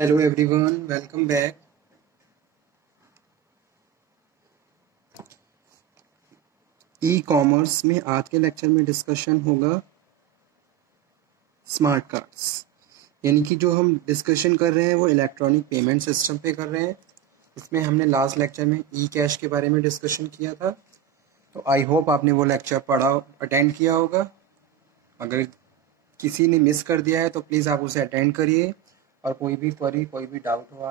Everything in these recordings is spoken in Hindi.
Hello everyone, welcome back. E commerce में आज के लेक्चर में डिस्कशन होगा स्मार्ट कार्ड्स। यानी कि जो हम डिस्कशन कर रहे हैं वो इलेक्ट्रॉनिक पेमेंट सिस्टम पे कर रहे हैं। इसमें हमने लास्ट लेक्चर में ई कैश के बारे में डिस्कशन किया था। तो आई होप आपने वो लेक्चर पढ़ा अटेंड किया होगा। अगर किसी ने मिस कर दिया है तो प्लीज़ आप उसे अटेंड करिए, और कोई भी क्वेरी कोई भी डाउट हो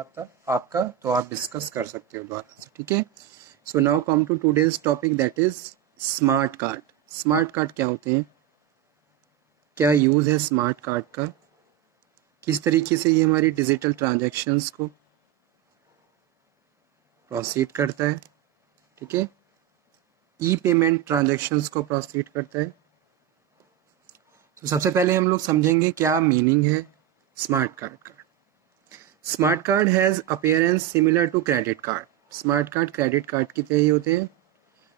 आपका तो आप डिस्कस कर सकते हो दोबारा से, ठीक है। So now come to today's topic, that is smart card. Smart card क्या होते हैं, क्या यूज़ है स्मार्ट कार्ड का, किस तरीके से ये हमारी डिजिटल ट्रांजैक्शंस को प्रोसीड करता है, ठीक है, ई पेमेंट ट्रांजैक्शंस को प्रोसीड करता है। तो सबसे पहले हम लोग समझेंगे क्या मीनिंग है स्मार्ट कार्ड का। Smart card has appearance similar to credit card. Smart card credit card की तरह ही होते हैं,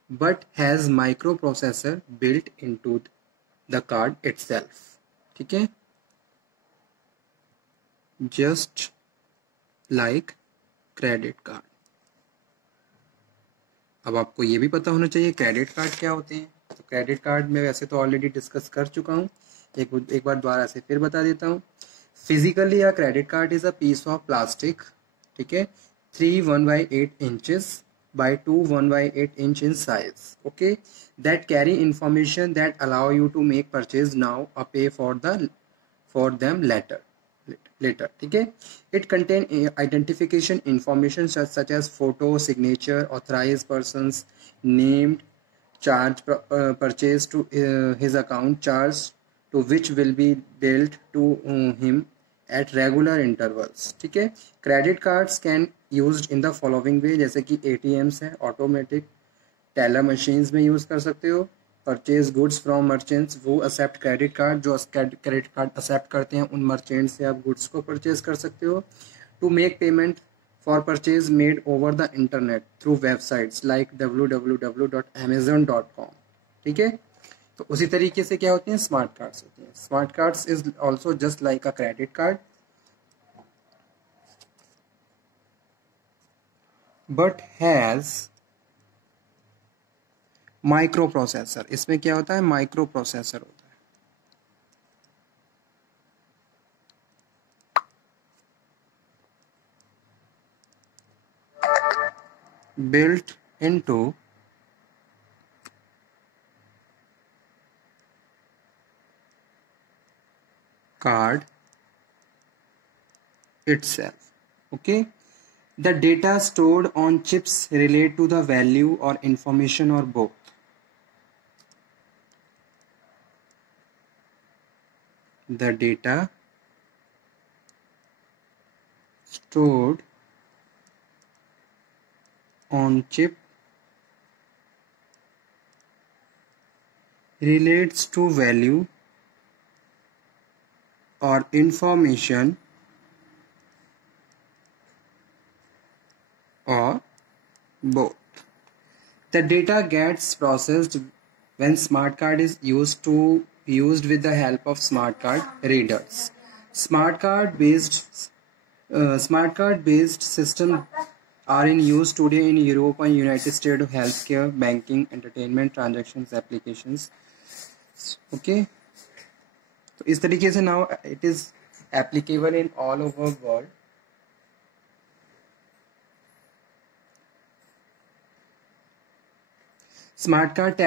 but has micro processor built into the card itself, ठीक है, जस्ट लाइक क्रेडिट कार्ड। अब आपको ये भी पता होना चाहिए क्रेडिट कार्ड क्या होते हैं। तो क्रेडिट कार्ड में वैसे तो ऑलरेडी डिस्कस कर चुका हूँ, एक बार दोबारा से फिर बता देता हूँ। Physically a credit card is a piece of plastic, ठीक है, 3 1/8 inches by 2 1/8 inch in size, okay, that carry information that allow you to make purchase now or pay for them later, ठीक है। It contain identification information such as photo, signature, authorized persons named, charge purchase to his account, charge to which will be dealt to him at regular intervals, ठीक है। Credit cards can used in the following वे, जैसे कि एटीएम्स है, ऑटोमेटिक टेलर मशीन्स में यूज़ कर सकते हो। परचेज गुड्स फ्रॉम मर्चेंट्स वो एक्सेप्ट क्रेडिट कार्ड, जो क्रेडिट कार्ड एक्सेप्ट करते हैं उन मर्चेंट से आप गुड्स को परचेज कर सकते हो। To make payment for purchase made over the internet through websites like www.amazon.com, ठीक है। तो उसी तरीके से क्या होते हैं स्मार्ट कार्ड्स होते हैं। Smart cards is also just like a credit card, but has micro processor. इसमें क्या होता है, माइक्रो प्रोसेसर होता है built into card itself, okay. The data stored on chips relate to the value or information or both. The data stored on chip relates to value or information or both. The data gets processed when smart card is used with the help of smart card readers. Smart card based smart card based systems are in use today in Europe and United States of healthcare, banking, entertainment, transactions, applications. Okay, तो इस तरीके से now it is applicable in all over world. Smart card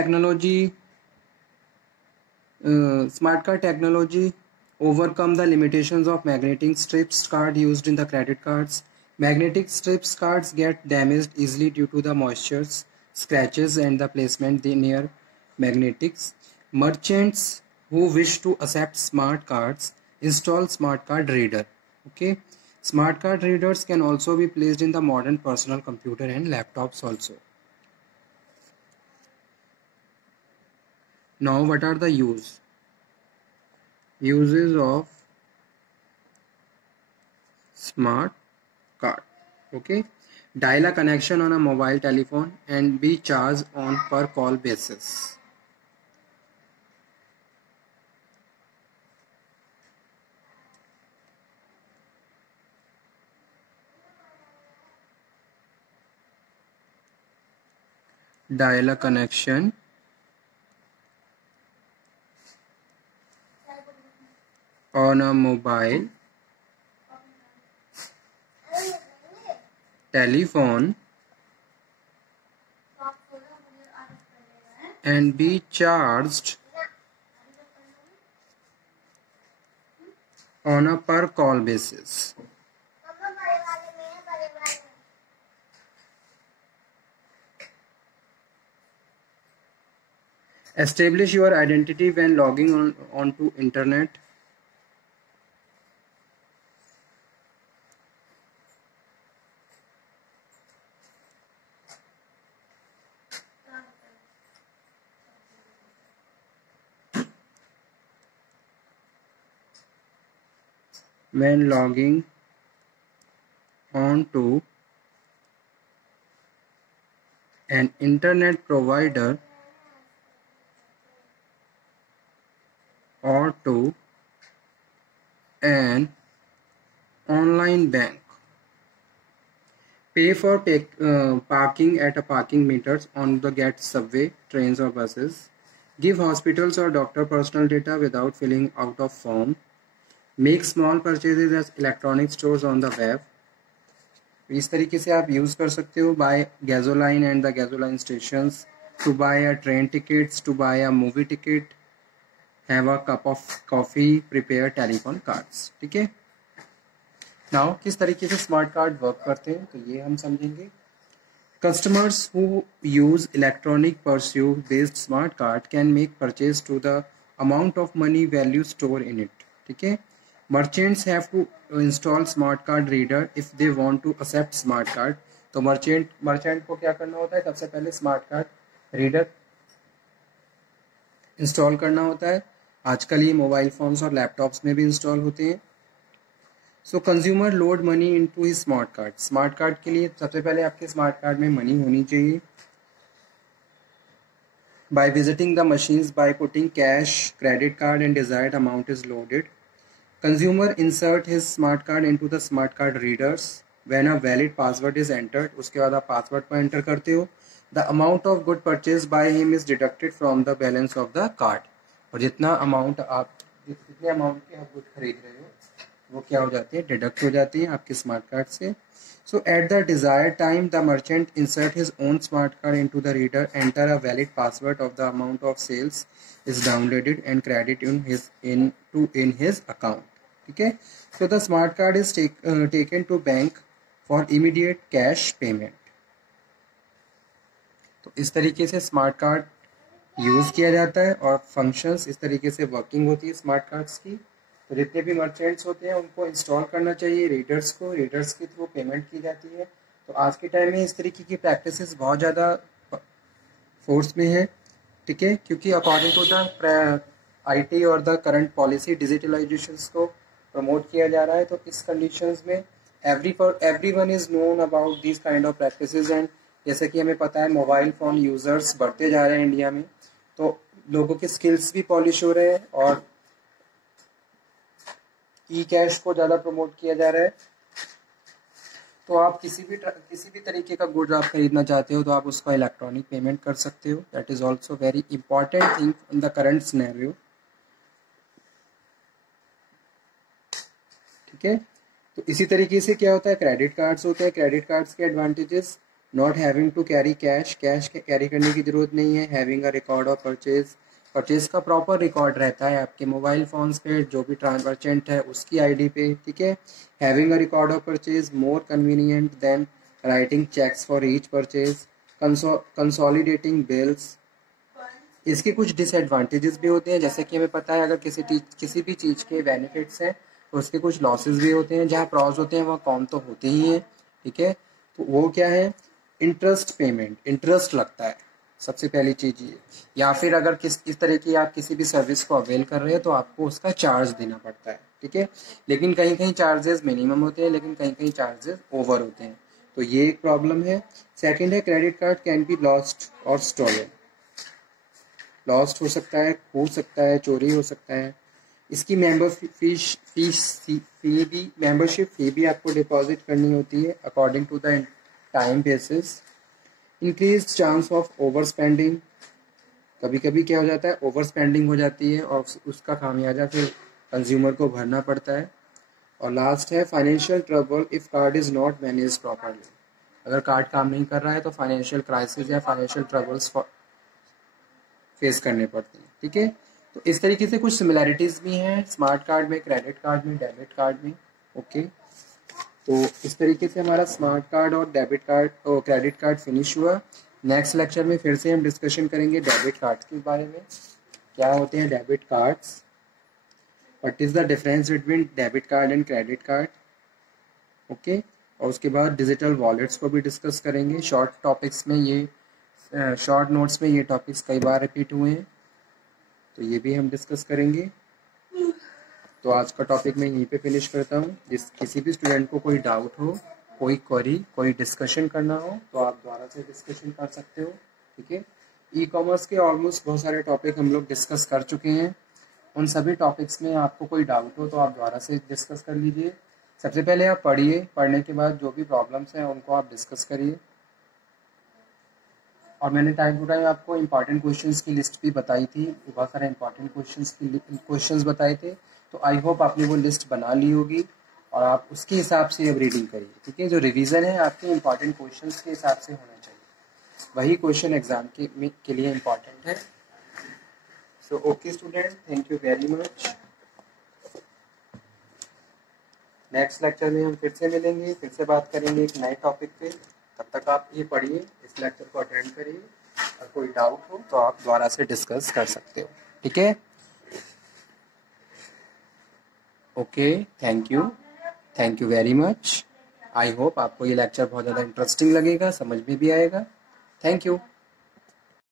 technology overcome the limitations of magnetic strips card used in the credit cards. Magnetic strips cards get damaged easily due to the moistures, scratches, and the placement near magnetics. Merchants who wish to accept smart cards install smart card reader. Okay, smart card readers can also be placed in the modern personal computer and laptops also. Now, what are the uses of smart card? Okay, dial a connection on a mobile telephone and be charged on per call basis. dial a connection on a mobile telephone and be charged on a per call basis. Establish your identity when logging onto internet. When logging onto an internet provider or to an online bank. Pay for parking at a parking meters on the get subway, trains or buses. Give hospitals or doctor personal data without filling out of form. Make small purchases at electronic stores on the web. इस तरीके से आप यूज़ कर सकते हो. Buy gasoline and the gasoline stations, to buy a train tickets, to buy a movie ticket, have a cup of coffee, prepare telephone cards. ठीक है. नाउ किस तरीके से स्मार्ट कार्ड वर्क करते हैं तो ये हम समझेंगे. Customers who use electronic purse based smart card can make purchase to the amount of money value store in it. ठीक है. Merchants have to install smart card reader if they want to accept smart card. तो मर्चेंट को क्या करना होता है, सबसे पहले स्मार्ट कार्ड रीडर इंस्टॉल करना होता है. आजकल ये मोबाइल फोन्स और लैपटॉप्स में भी इंस्टॉल होते हैं. सो consumer load money into his smart card. Smart card के लिए सबसे पहले आपके स्मार्ट कार्ड में मनी होनी चाहिए. By visiting the machines, by putting cash, credit card and desired amount is loaded. Consumer insert his smart card into the smart card readers. When a valid password is entered, उसके बाद आप पासवर्ड को एंटर करते हो. The amount of good purchase by him is deducted from the balance of the card. और जितना अमाउंट आप जितने अमाउंट के आप गुड खरीद रहे हो वो क्या हो जाते हैं, डिडक्ट हो जाते हैं आपके स्मार्ट कार्ड से. So at the desired time the merchant insert his own smart card into the reader, enter a valid password of the amount of sales is downloaded and credit in his account. ठीक है. So the smart card is taken to bank for immediate cash payment. तो इस तरीके से स्मार्ट कार्ड यूज किया जाता है और फंक्शंस इस तरीके से वर्किंग होती है स्मार्ट कार्ड्स की. तो जितने भी मर्चेंट्स होते हैं उनको इंस्टॉल करना चाहिए रीडर्स को. रीडर्स के थ्रू पेमेंट की जाती है. तो आज के टाइम में इस तरीके की प्रैक्टिसेस बहुत ज़्यादा फोर्स में है. ठीक है. क्योंकि अकॉर्डिंग टू द आईटी और द करंट पॉलिसी डिजिटलाइजेशन को प्रमोट किया जा रहा है. तो इस कंडीशंस में everyone is known about this kind of practices. And जैसे कि हमें पता है मोबाइल फ़ोन यूज़र्स बढ़ते जा रहे हैं इंडिया में, तो लोगों के स्किल्स भी पॉलिश हो रहे हैं और ई कैश को ज़्यादा प्रमोट किया जा रहा है. तो आप किसी भी तरीके का गुड आप खरीदना चाहते हो तो आप उसका इलेक्ट्रॉनिक पेमेंट कर सकते हो. That is also very important thing in the current scenario. ठीक है. तो इसी तरीके से क्या होता है, क्रेडिट कार्ड्स होते हैं. क्रेडिट कार्ड्स के advantages, not having to carry cash carry करने की जरूरत नहीं है. Having a record of purchase का प्रॉपर रिकॉर्ड रहता है आपके मोबाइल फोन्स पे, जो भी मर्चेंट है उसकी आईडी पे. ठीक है. Having a record of purchase more convenient than writing cheques for each purchase. Consolidating bills. इसके कुछ डिसएडवांटेजेस भी होते हैं. जैसे कि हमें पता है अगर किसी भी चीज़ के बेनिफिट्स हैं तो उसके कुछ लॉसेस भी होते हैं. जहाँ प्रॉस होते हैं वहाँ कॉन तो होते ही हैं. ठीक है. तो वो क्या है, इंटरेस्ट पेमेंट, इंटरेस्ट लगता है सबसे पहली चीज़ ये. या फिर अगर इस तरह की आप किसी भी सर्विस को अवेल कर रहे हैं तो आपको उसका चार्ज देना पड़ता है. ठीक है. लेकिन कहीं कहीं चार्जेस मिनिमम होते हैं, लेकिन कहीं कहीं चार्जेस ओवर होते हैं. तो ये एक प्रॉब्लम है. सेकंड है, credit card can be lost और स्टोलन. लॉस्ट हो सकता है, खो सकता है, चोरी हो सकता है. इसकी मेंबरशिप फी भी आपको डिपॉजिट करनी होती है according to the time basis. Increase chance of overspending, कभी कभी क्या हो जाता है, ओवर स्पेंडिंग हो जाती है और उसका खामियाजा फिर कंज्यूमर को भरना पड़ता है। और लास्ट है financial trouble if card is not manage properly, अगर कार्ड काम नहीं कर रहा है तो फाइनेंशियल क्राइसिस या फाइनेंशियल ट्रबल्स फेस करने पड़ते हैं। ठीक है, तो इस तरीके से कुछ सिमिलैरिटीज भी हैं स्मार्ट कार्ड में, क्रेडिट कार्ड में, डेबिट कार्ड में। ओके, तो इस तरीके से हमारा स्मार्ट कार्ड और डेबिट कार्ड और क्रेडिट कार्ड फिनिश हुआ। नेक्स्ट लेक्चर में फिर से हम डिस्कशन करेंगे डेबिट कार्ड के बारे में, क्या होते हैं debit cards, what is the difference between debit card and credit card. Okay, और उसके बाद डिजिटल वॉलेट्स को भी डिस्कस करेंगे। शॉर्ट टॉपिक्स में ये शॉर्ट नोट्स में ये टॉपिक्स कई बार रिपीट हुए हैं, तो ये भी हम डिस्कस करेंगे। तो आज का टॉपिक मैं यहीं पे फिनिश करता हूँ। जिस किसी भी स्टूडेंट को कोई डाउट हो, कोई क्वेरी, कोई डिस्कशन करना हो तो आप दोबारा से डिस्कशन कर सकते हो। ठीक है, ई कॉमर्स के ऑलमोस्ट बहुत सारे टॉपिक हम लोग डिस्कस कर चुके हैं। उन सभी टॉपिक्स में आपको कोई डाउट हो तो आप दोबारा से डिस्कस कर लीजिए। सबसे पहले आप पढ़िए, पढ़ने के बाद जो भी प्रॉब्लम्स हैं उनको आप डिस्कस करिए। और मैंने टाइम टू टाइम आपको इम्पॉर्टेंट क्वेश्चंस की लिस्ट भी बताई थी, बहुत सारे इम्पॉर्टेंट क्वेश्चंस बताए थे, तो आई होप आपने वो लिस्ट बना ली होगी और आप उसके हिसाब से अब रीडिंग करिए। ठीक है, जो रिवीजन है आपके इम्पॉर्टेंट क्वेश्चंस के हिसाब से होना चाहिए, वही क्वेश्चन एग्जाम के लिए इम्पॉर्टेंट है। So okay student, thank you very much. Next lecture में हम फिर से मिलेंगे, फिर से बात करेंगे एक नए टॉपिक पे। तब तक आप ये पढ़िए, इस लेक्चर को अटेंड करिए, और कोई डाउट हो तो आप दोबारा से डिस्कस कर सकते हो। ठीक है, okay, thank you very much. I hope आपको ये लेक्चर बहुत ज़्यादा इंटरेस्टिंग लगेगा, समझ में भी आएगा। Thank you.